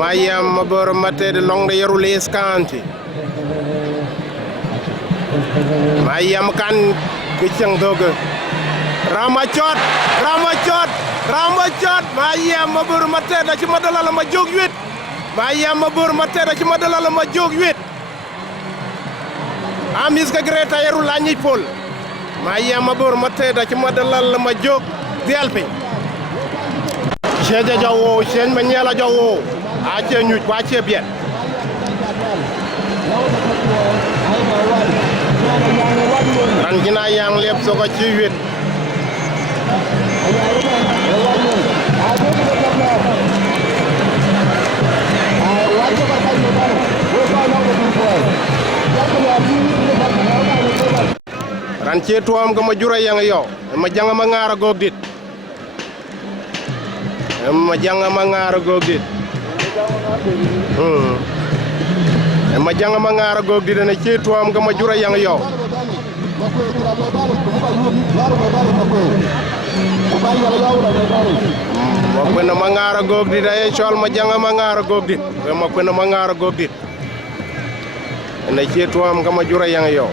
Mayam mabor mate de long de Yerules County. Mayam kan kicang doge. Ramachot. Mayam mabor mate da ci madala la ma jog wit. Mayam mabor mate da ci madala la ma jog wit. Amis ka greta Yerul lañi pol. Mayam mabor mate da ci madala la ma jog delpi. Cheja jawo, chen manyela jawo. Ache nyuj kwa che bien. Ran gina yang lep soko ci wit. Ran ci tuam ga ma jura yang yow, ma janga ma ngara gogdit. Ma janga ma ngara gogdit. Ma janga ma ngara gogdit na ci tuam ga ma jura yang yow. Ma kwena ma ngara gogdit ay chol ma janga ma ngara gogdit. Ma kwena ma ngara gogdit. Na ci tuam ga ma jura yang yow.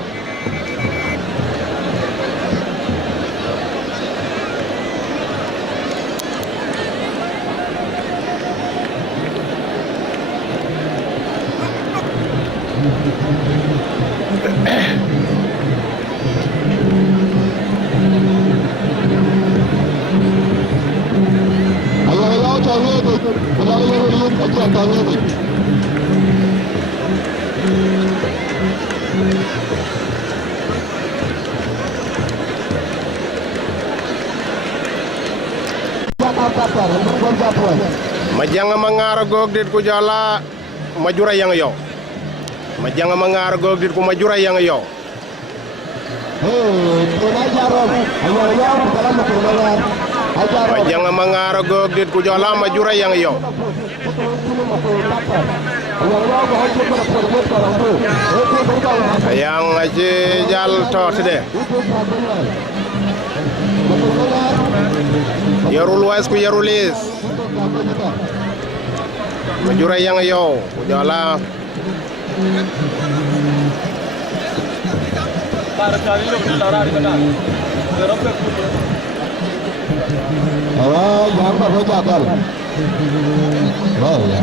Majanga mangara gogdit ku jala majura yang yow. Majanga mangara gogdit ku majura yang yow. Majanga mangara gogdit ku jala majura yang yow. Yang aja jal tot de. Yarul was ku yarulis. Majura yang yow ujala. Yang berhojakal. Ya.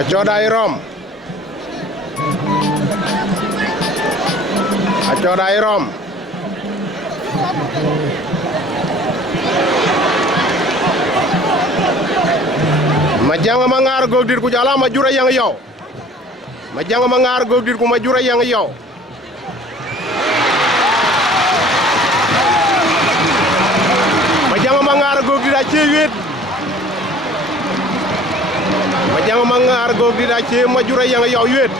Acoda irom. Acoda irom. Majanga mangar gogdir ku jala majura yang yow. Majanga mangar gogdir ku majura yang yow. Majanga mangar gogdir a cewit. Majanga mangar gogdir a ce majura yang yow wit.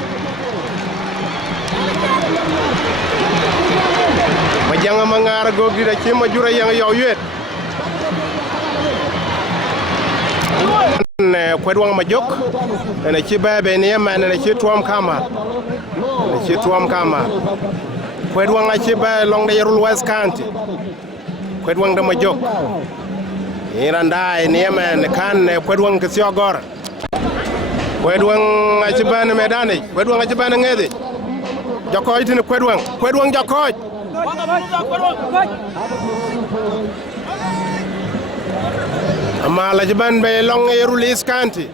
Majanga mangar gogdir a ce majura yang yow wit. Ne kwedwang majok ne ci bebe ne ma ne ci tuam kama ne ci tuam kama kwedwang a ci ba long de Yerul West County kwedwang da majok iranda ne ma ne kan ne kwedwang ke siogor kwedwang a ci ba ne medane kwedwang a ci ba ne ngede joko itine kwedwang joko ama la jiban be long Yerul East County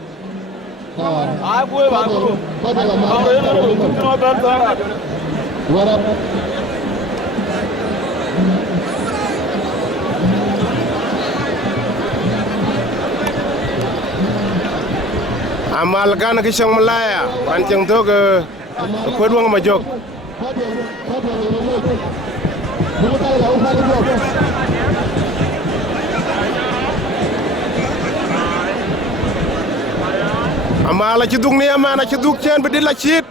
amal kan ke song malaya panceng to ke kwedwang majok amala ci dug ni amana ci dug ceen bi di la ciit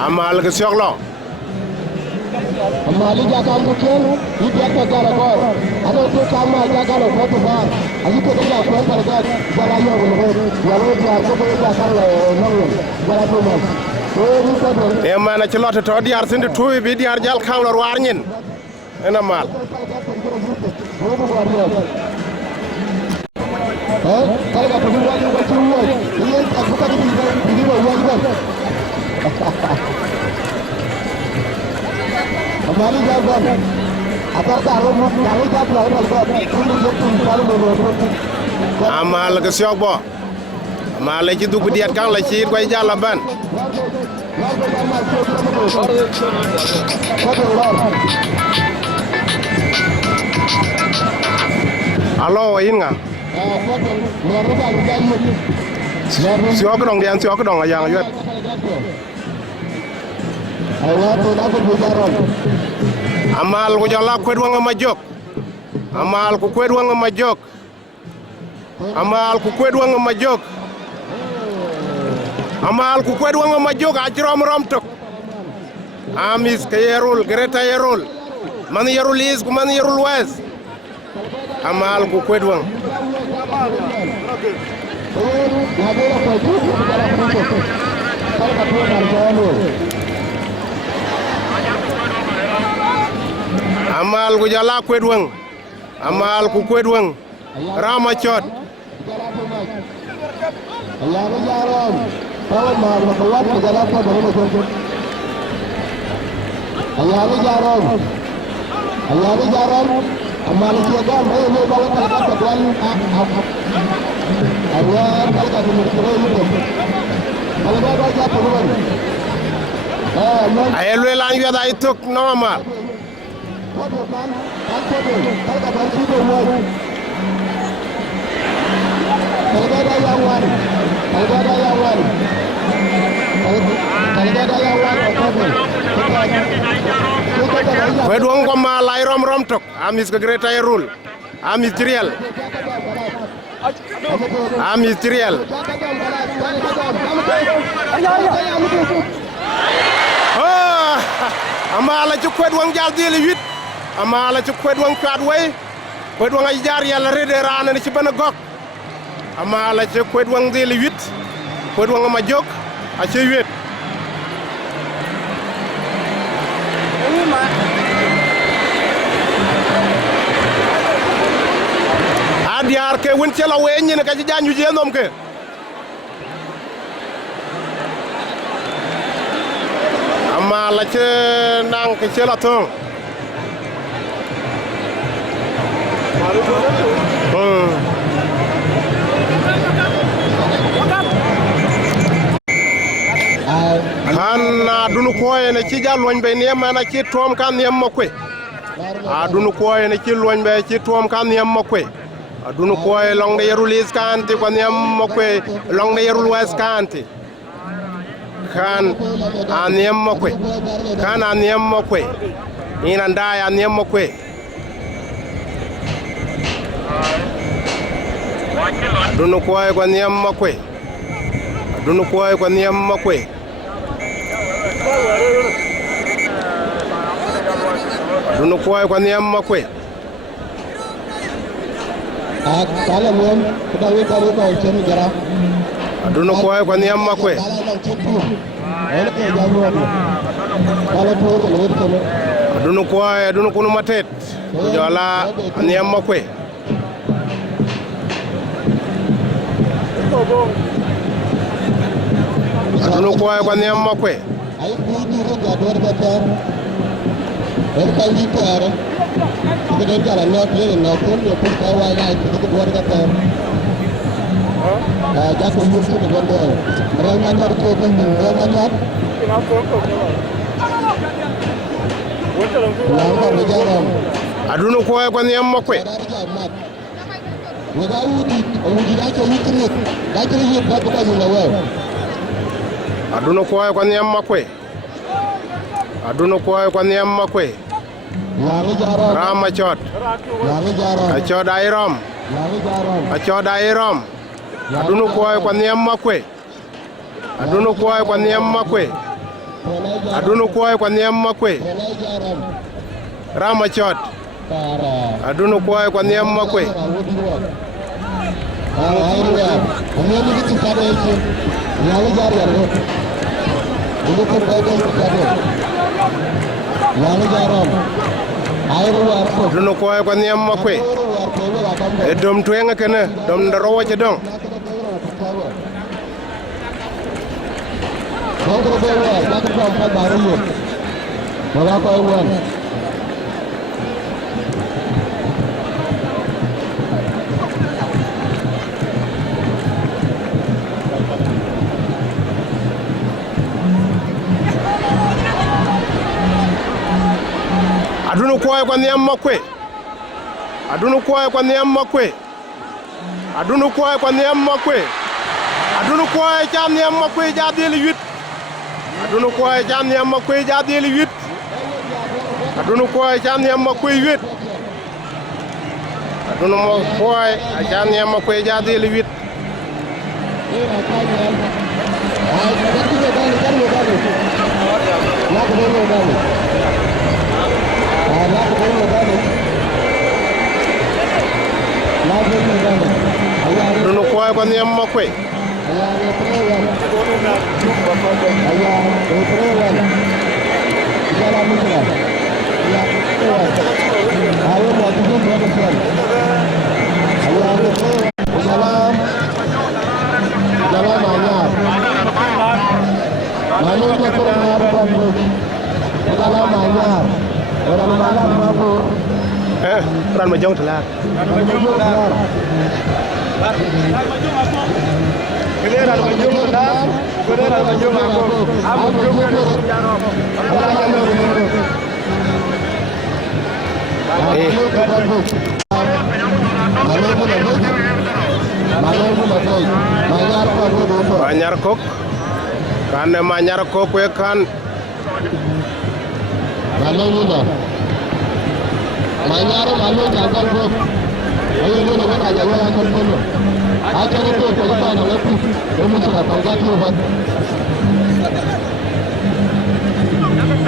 amal ke soxlo Mali jaga mungkin dia tegak lekor. Ada tu sama jaga lekor tu kan. Aji tu dia lekor pada jalan yang boleh. Lalu dia tu boleh jaga lekor. Jalan tu mas. e mana ci lotte to diar sinde tuwi bi diar jal kawlor warñin ena mal kalau perlu wajib bercuai ini bukan ini wajib kembali jawaban apakah kalau jawab amal ke siok bo amal ci dugg diat kan la ci koy jalla ban alo inga siok dong dian siok dong yang yet amal ko jalla ko wanga ma jok amal ko wanga ma jok amal ko wanga ma jok amal ko wanga ma jok a jirom romtok amis ke yerul greta yerul man yerul is ko man yerul wes amal ko wanga amal ko jalla kwedwang amal ko kwedwang rama chot amal jaga ini bawa kata-kata awal kata-kata ay lu lan yada ay tok normal wedong ko ma lay rom tok amis ko greta yerul amis triel oh amala ci kwedwang jal dile 8 amala ci kwedwang kat way kwedwang ay jaar yalla rede rana ci bana gok amala ci kwedwang dile 8 kwedwang ma jok a ci 8 adiar ke won ci la weñ ne ka ci jañu je nom ke amala ci nang ci la ton hanna dunu koyene ci jalloñ be ne mana ci tom kan yem makwe adunu koyene ci loñ be ci tom kan yem makwe adunu koy long de yerul iskanti kon yem makwe long de yerul waskanti kan an yem makwe kan an yem makwe ina ndaya an yem makwe adunu koy kon yem makwe adunu koy kon yem makwe dunu koy ko niam makwe kala mom kita we kali ko chen jara dunu koy ko niam makwe dunu koy dunu kunu matet jola niam makwe dunu koy ko niam makwe ay budu ro gador batar erkan gitar kita jalan not le no pun yo pun kawai lai kita buat batar jatuh musuh di gondol orang mancar tu kan orang mancar lama berjalan adunu koy ko niam makwe wadaudi awudi da ke wutri da ke yi ba ba ni lawa adunu koy ko niam makwe adunu koy ko niam makwe rama chot a chot airom a chot airom adunu koy ko niam makwe adunu koy ko niam makwe adunu koy ko niam makwe rama chot adunu koy ko niam makwe adunu koy ko niam makwe dom twenga kana dom ndaro ci dong adunu koy ko niam makwe adunu koy ko niam makwe adunu koy ko niam makwe adunu koy jam niam makwe jadeli 8 adunu koy jam niam makwe jadeli 8 adunu koy jam niam makwe 8 adunu koy jam niam makwe jadeli 8 adunu koy ko niam makwe ran ma jong tala Manyar kok kan manyar kok we kan manyar malu jagal kok ayo ni nak aja wala kan pun aja ni tu kalau tak nak lepas kamu sudah tangkap tu kan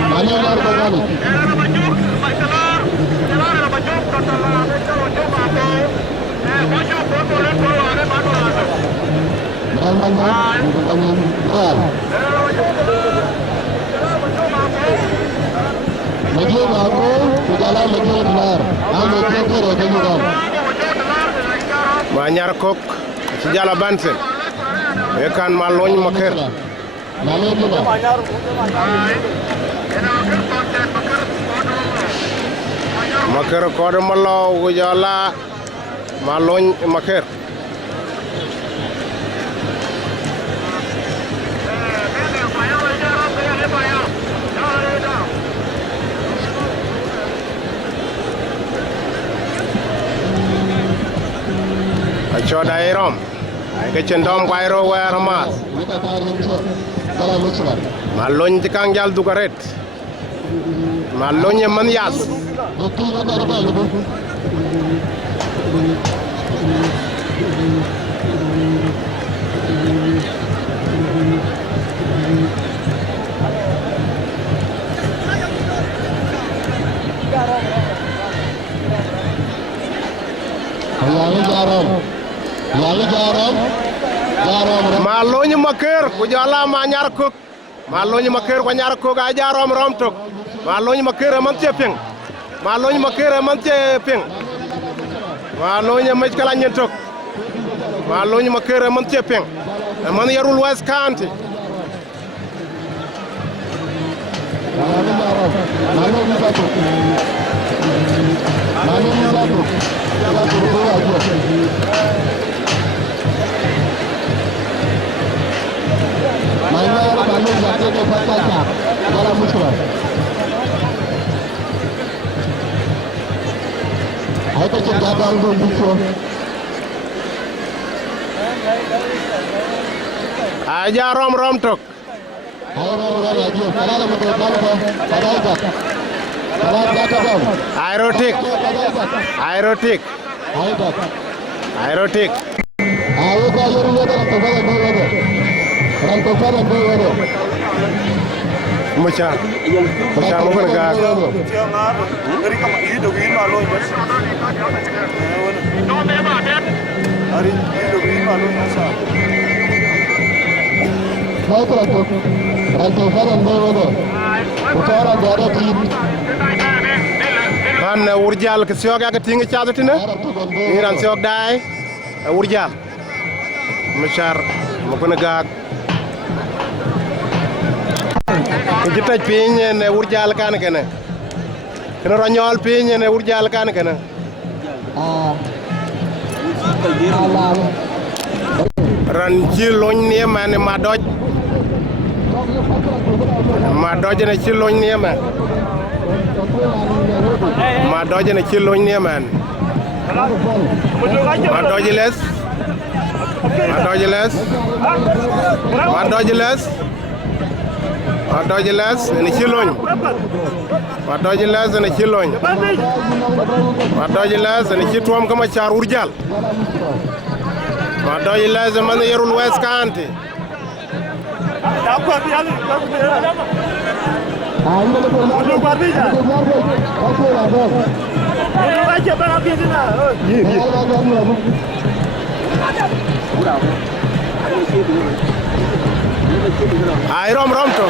manyar bagani Maju aku, jalan maju benar. Aku maju roda juga. Manyar kok sejala bansen. Ekan malony maker. Malony juga. Maker kode malo jala malony maker. Choda irom ke cendom kairo wer mas malony tikang jal dukaret malony man yas malony maker ku jala manyar kok malony maker ko nyar ko ga jarom rom tok malony maker man tepeng malony maker man tepeng malony maj kala nyen tok malony maker man tepeng man yarul West County aja rom tok aerotik ayo kalau lu ada orang tua Mucha mo ko ga Dari kamu itu gini malu bos. Hari itu gini malu masa. Mau kerja, rantai faran bawa Utara ada tim. kan urjal ke siog ga tingi chadatina ni ran siog dai urjal machar mo ko ga ci taj piñ ne urjal kan kene kene roñol piñ ne urjal kan kene ran ci loñ ne mane ma doj ne ci loñ ne ma doj ne ci loñ ne man ma doj les ma doj les ma doj les ma doj les ne ci loñ ma doj les ne ci loñ ma doj les ne ci tuam kama char urjal ma doj les man yerul west county ay rom to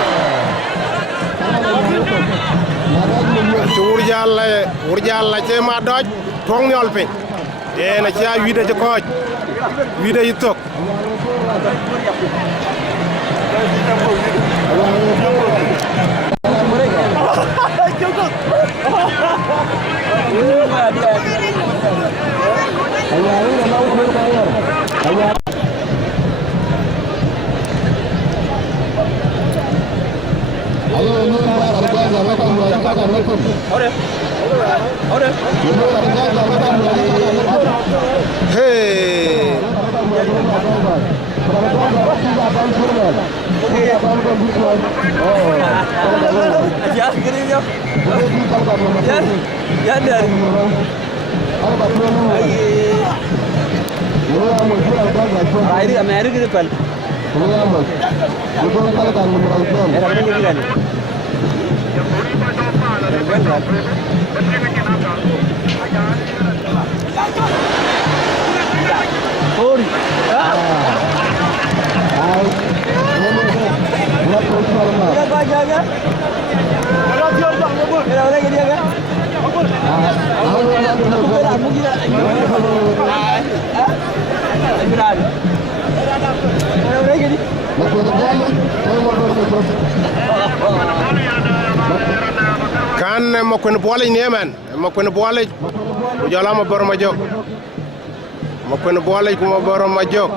ci urjal la ci ma doj tong ñol pe e na ci ay wida ci kooj wida yi tok hey kan mo ko boole ni man mo ko boole ko jala mo bor ma jog mo ko boole ko mo bor ma jog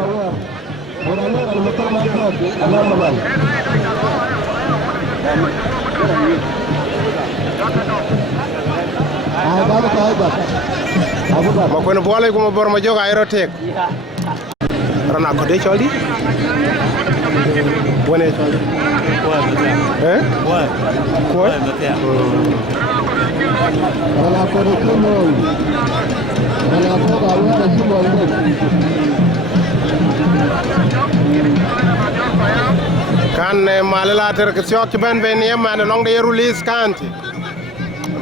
mo ko boole ko mo bor ma jog ay rotek rana ko de choldi wone choldi eh ko rana ko de ko mo rana ko ga wona ci mo kan malalater ke siok ban be ne man long de release kanti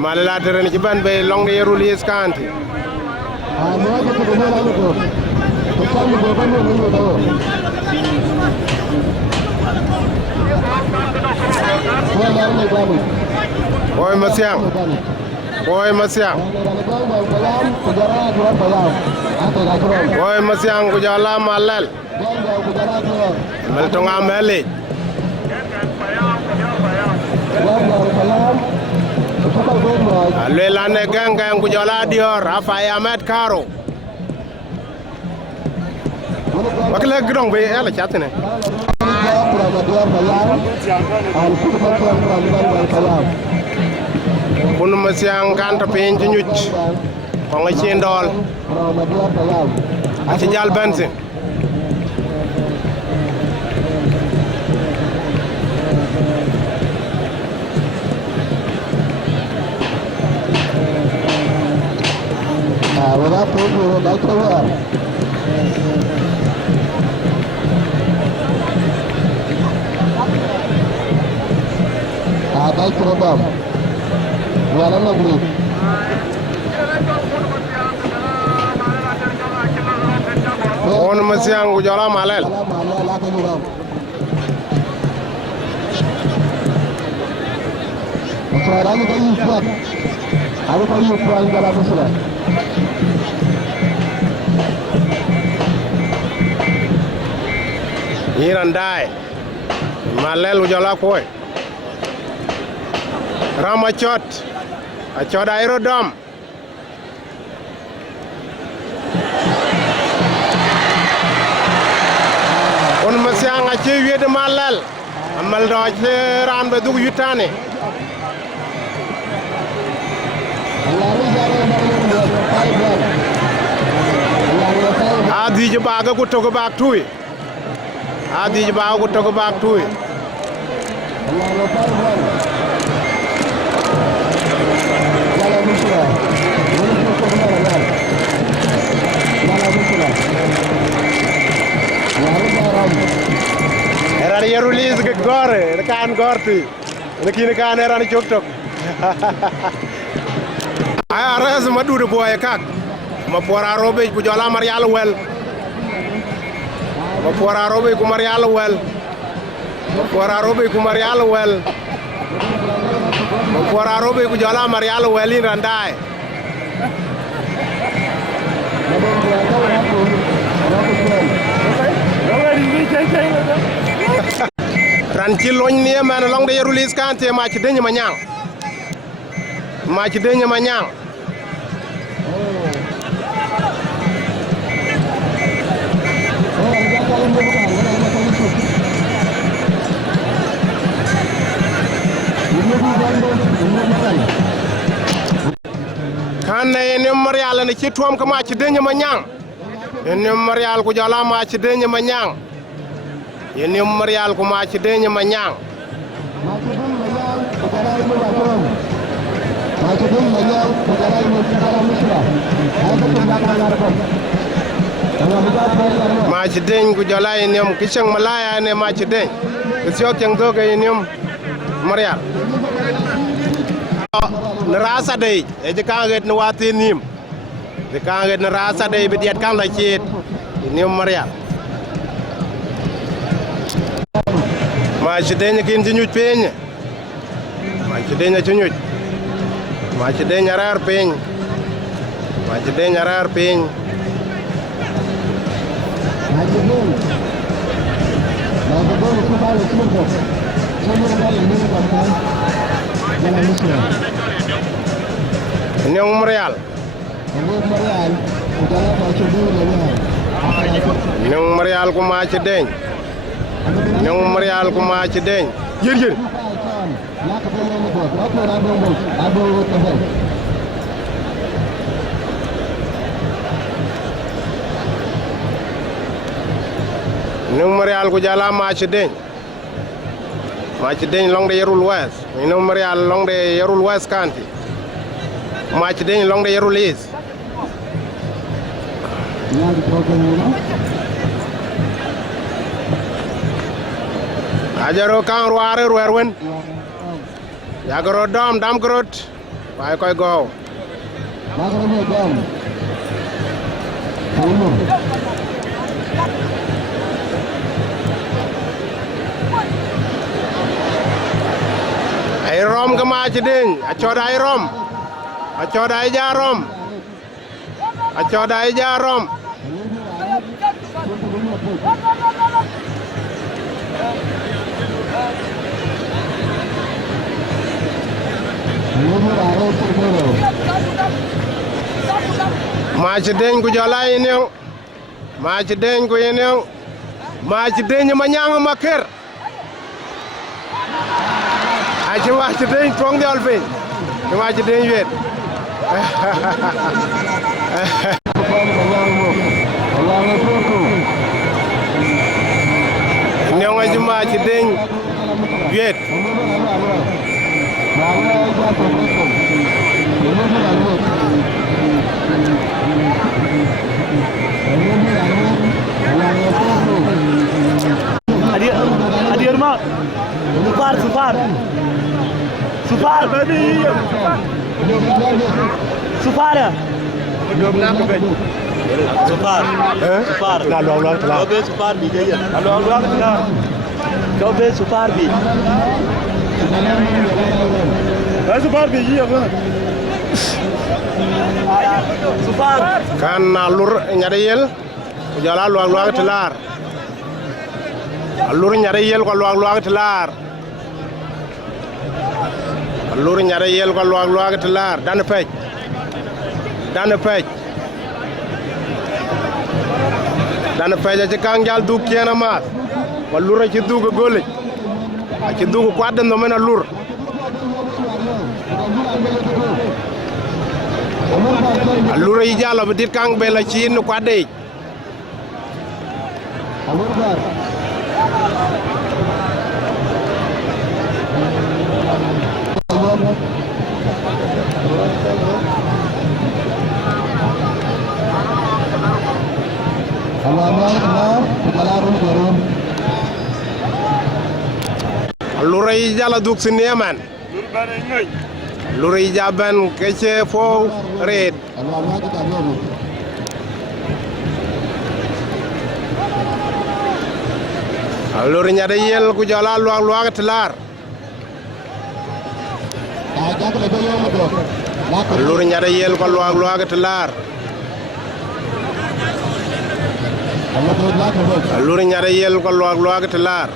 malalater ni ci ban be long de release kanti mo ko ko mo la ko Bukan beban ini tahu. Oi Masiang. Oi Masiang. Oi Masiang ku jala malal. Mel tonga meli. Alelane gang ku jala Dior Rafael Ahmed Karo. Bakla grong be ala chatne kun Masiang kan ta pen ci ñuc ko nga ci ndol ci jall bense wala po ba ko Baik Rodam. Juara negeri. On masiang ujala malel. Suaranya kayu kuat. Ada kayu kuat dalam suara. Irandai. Malel ujala koi. Ramachot. Achot aerodom. On masiang ache wiede malel. Amal do ache ran be dug yutane. Adi je baga ko to ko bak tuy. Adi je baga ko to ko bak tuy. Era ni release ke gore, kan gorti. Ini kan era ni chok. Ay aras madu de boy kak. Ma pora robe ku jala marial wel. Ma pora robe ku marial wel. Ma pora robe ku marial wel. Ma pora robe ku jala marial wel in randai. Ranci loñ ni man long de release kan te ma ci deñ ma ñang. Ma ci deñ ma ñang. Kan ne marial ne ci tuam ko ma ci deñ ma ñang. Ne marial ku jala ma ci deñ ma ñang. Ini marial ku ma ci deñ ma ñang. Ma ci deñ ku jala ini kisang malaya ne ma ci deñ. Kisok yang do ga ini marial. Nerasa deh, aja kangen nuatin nim. Kangen nerasa deh bediat kan lacit. Ini marial. Macedenya kin cinyut penya. Macedenya cinyut. Macedenya rar peny. Macedenya rar peny. Ini yang Marial. Ini yang Marial ku Macedenya. Nong marial ku ma ci deñ jër nong marial ku jala ma ci deñ long de yerul wes nong marial long de yerul wes kanti ma ci deñ long de yerul is Ajaro kan ruare ruerwen. Yagaro dam grot. Why koy go. Ay rom ka ma ci deñ. Acoda ay rom. Acoda ay jarom. Acoda ay jarom. Ma ci deñ ku jala ini. Ma ci deñ ku ini. Ma ci deñ ma ñang ma kër. Ay ci ma ci deñ tong di alfin. Ma ci deñ wet. Ñong ay ma ci deñ wet. Adi Irma, Supar. Supar ya? Supar. Supar. Nah, luang telah. Kau supar bi je ya? Luang telah. Kau supar bi. Supar bi ya kan? Supar. Kan alur nyariyel jala luang telar. Alur nyariyel ko luang telar. Alur nyariyel ko luang telar dan pej. Dan pej ci kang jal du kena mat. Walur ci du go gole. Ci du ko kwad no mena lur. Alur yi jalo bedit kang bela ci no kwade. Lurai jala duk siniaman. Lurai jaban kece fo red. Lurai nyada yel ku jala luang telar. Lurai nyada yel ku luang telar. Lurai nyada yel ku luang telar.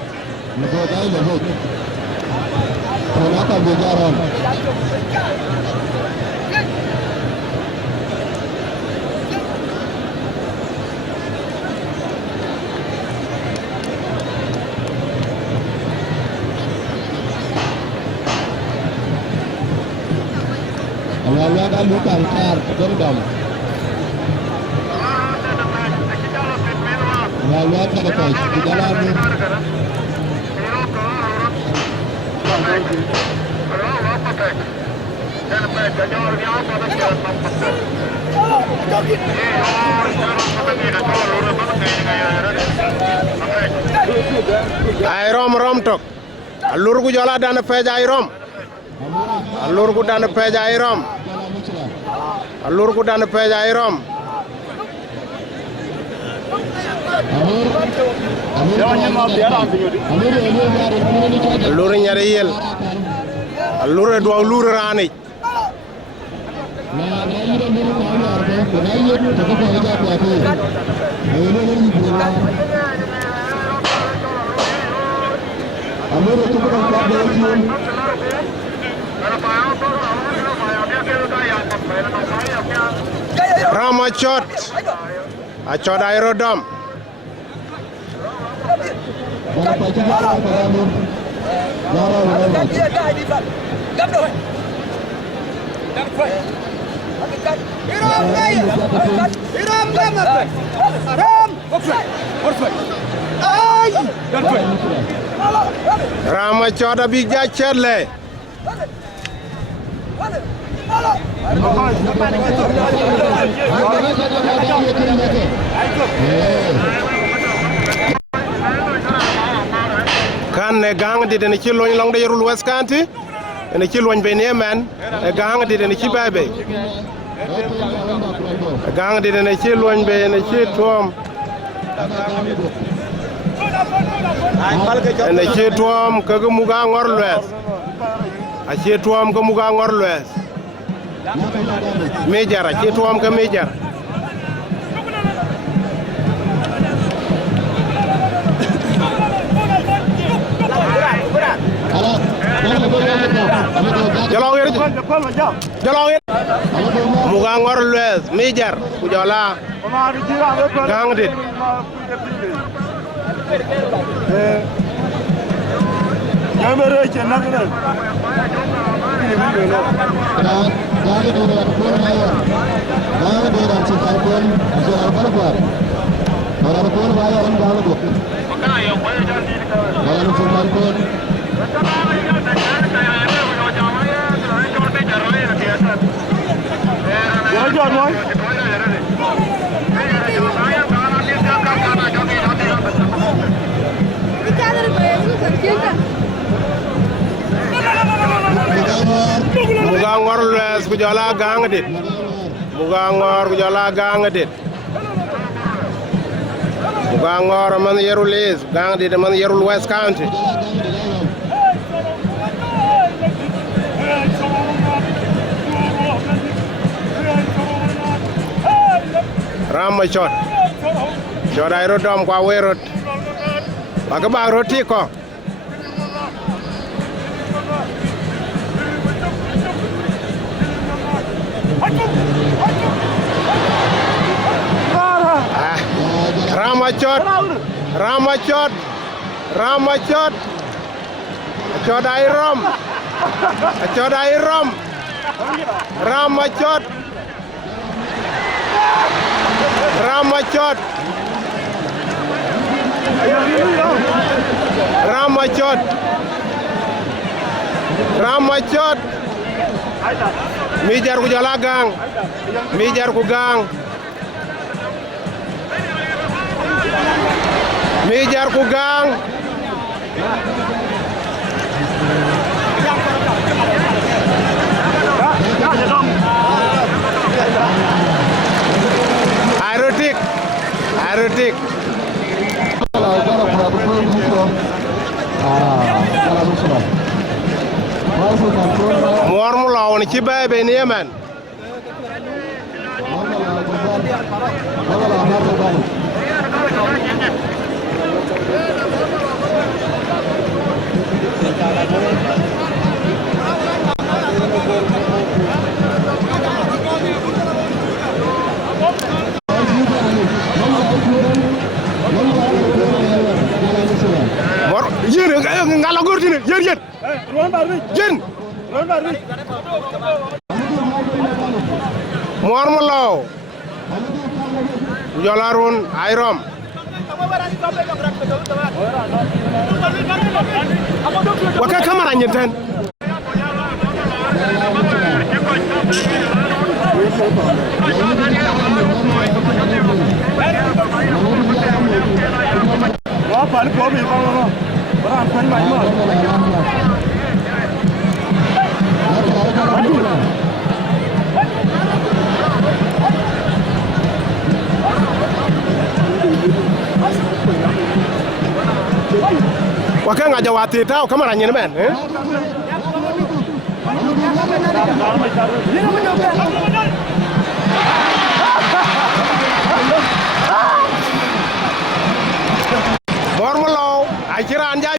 Kan bukan kar gendam. Lalu ada kos di jalan ni. Rom tok. Alur ku jala dan pej rom. Alur ku dan pej rom. Alur ku dan pej rom. Alur nyari yel. Alur dua alur rani. Ramachot. Achot aerodom. Ramachot abig jachle. Kan ne gang di den ci loñ long de yorul weskanti ne ci loñ be ne man gang di den ci babe gang di den ci loñ be ne ci tom ne ci tom ka mu ga ngor lwes a ci tom ka mu ga ngor lwes me jara ci tom ka me jar Jalong muga ngor lwes mi jar ku jola gang dit Kamera ce nan nan. ku jala gang dit buga ngor ku jala gang dit buga ngor man yeru les gang dit man yeru West County Rama shot ay rodom kwa werot baka ba roti ko Rama shot ay rom Rama shot mijar ku jala gang mijar ku gang Aerotik muar mulaw ni ci bebe ni yemen yen ngala gor dine yen muar mulaw jolarun ayrom waka kamera nyeten Apa ni problem kalau orang kan mai mah. waka ngaja wati tau kamera nyen men Mormolo, ay kiran